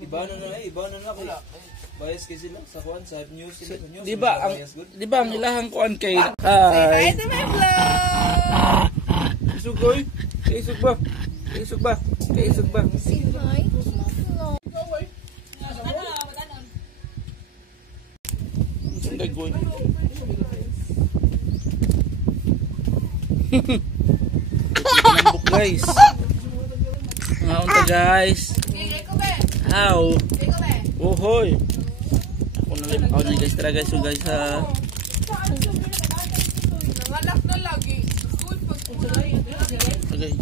Iba na ako. Bias kasi sila sa kuan sa news sila. Di ba ang ilahang kuan kay Hi to my vlog! Isugoy. Isug ba? Say hi. Sungay goy. Guys. Ngaon ta guys. How? Ohoy. Ako na limpaw na guys. Tara guys. So guys ha. Nangalak na lagi. Okay.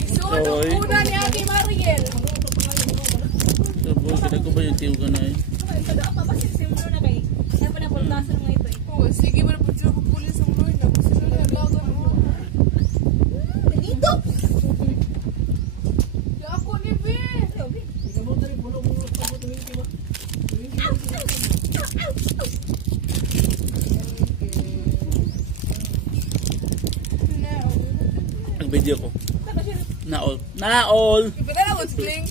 Isunog una ni Ate Mariel. So boy, kada ko ba yung tiyo ka na eh? Sige, pero pagkira ko pulis ang bro. Dito! Ako ni Ben! Nag-video ko. Naol! Iba na lang, it's playing.